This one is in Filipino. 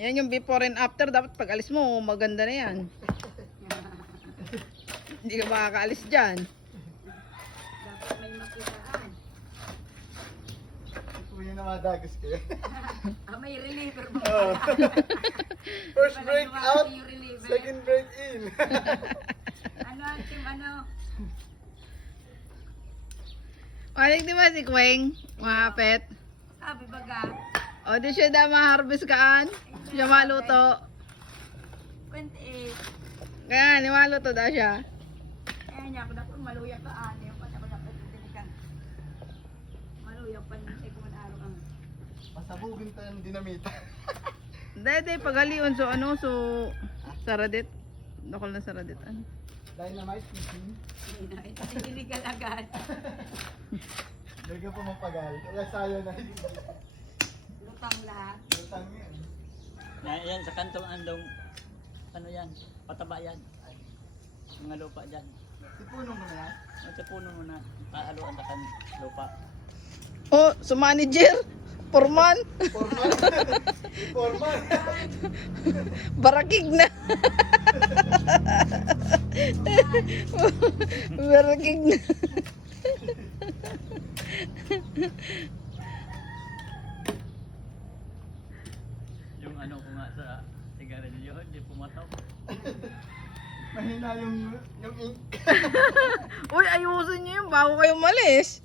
Yan yung before and after. Dapat pag alis mo, maganda na yan. Hindi ka makakaalis dyan. Dapat may makitaan. Ito yung namadagas kayo. May reliever ba? Oh. First break out, Yung reliever. second break in. Ano, team, ano? Malig di ba si Kweng? Mga pet. Sabi baga, O di siya da ma-harvest kaan. Siya maluto. 28. Kaya ni maluto da siya. Kaya niya ako na kung maluya ka ani. Yung pata ko na pagdilikan. Maluya pa niya kung ano ang. Pasabugin tayo ng dinamita. Dede pagalion so ano so saradit. Dokol na saradit ano. Dynamite fishing. Diligan agad. Lagi po mapagal. Kaya sayo na. Lutang lahat. Lutang yan. Yan sa kantong andong ano yan, pataba yan. Mga lupa dyan. Sipuno mo na yan. Sa puno mo na kahaluan sa kan lupa. Oh, so manager, forman, Formal. Formal. barakig na. Barakig na. Yung ano ko nga sa sigarilyo, hindi pumatok. Mahina yung ink. Uy, ayusin niyo yun bago kayo malis.